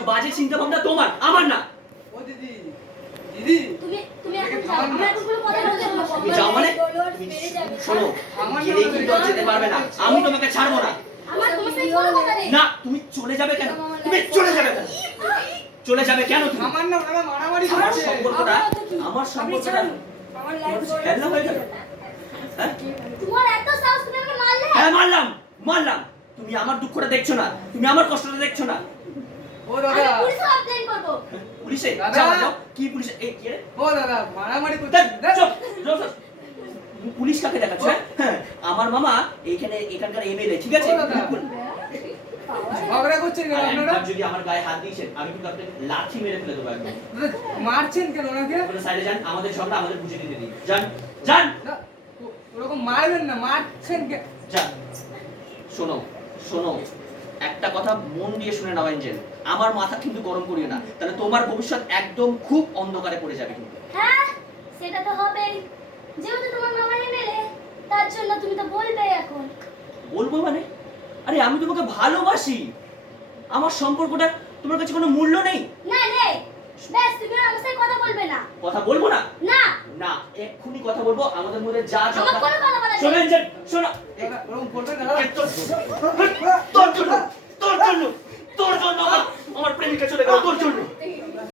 এইসব বাজে চিন্তা ভাবনা তোমার, আমার না। ও দিদি, দিদি তুমি এখন যাও, আমরা এখন কোনো কথা বলতে পারবো না। তুমি যাও মানে? শোনো, গেলেই কিন্তু আর যেতে পারবে না, আমি তোমাকে ছাড়বো না। আমার তোমার সাথে কোনো কথা নেই। না, তুমি চলে যাবে কেন? তুমি চলে যাবে কেন? চলে যাবে কেন তুমি? আমার না ওরা মারামারি আমার করছে। সম্পর্কটা, আমার সম্পর্কটা আমার লাইফ খেলনা হয়ে গেল। হ্যাঁ? তোমার এত সাহস, তুমি আমাকে মারলে? হ্যাঁ মারলাম। তুমি আমার দুঃখটা দেখছো না, তুমি আমার কষ্টটা দেখছো না। ও আমি দাদা, পুলিশে কমপ্লেইন করব। পুলিশে দাদা। যাও, কি পুলিশে? এই কি রে? ও দাদা মারামারি করছে। চুপ, চুপ। পুলিশ কাকে দেখাচ্ছ? হ্যাঁ, আমার মামা এখানকার এমএলএ, ঠিক আছে? ও দাদা। ঝগড়া করছেন কেন আপনারা? আর যদি আমার গায়ে হাত দিয়েছেন, আমি কিন্তু আপনাকে লাঠি মেরে ফেলে দেবো একদম। দাদা, মারছেন কেন ওনাকে? আপনারা সাইডে যান, আমাদের ঝগড়া আমাদের বুঝে দিতে দিন। যান। না, ওরকম মারবেন না, মারছেন কেন? যান। শোনো, একটা কথা মন দিয়ে শুনে নাও এঞ্জেল, আমার মাথা কিন্তু গরম করিও না, তাহলে তোমার ভবিষ্যৎ একদম খুব অন্ধকারে পড়ে যাবে কিন্তু। হ্যাঁ, সেটা তো হবেই। যেহেতু তোমার মামা এমএলএ, তার জন্য তুমি তো বলবে এখন। বলবো মানে? আরে আমি তোমাকে ভালোবাসি, আমার সম্পর্কটা তোমার কাছে কোনো মূল্য নেই? না নেই। ব্যাস, তুমি আর আমার সাথে কথা বলবে না। কথা বলবো না? না, না, এক্ষুনি কথা বলবো, আমাদের মধ্যে যা আমার ঝগড়া। কোনো কথা বলা শোনো নেই। এঞ্জেল, শোনো। দাদা, ওরকম করবেন না দাদা। তোর জন্য আমার প্রেমিকা চলে গেল, তোর জন্য।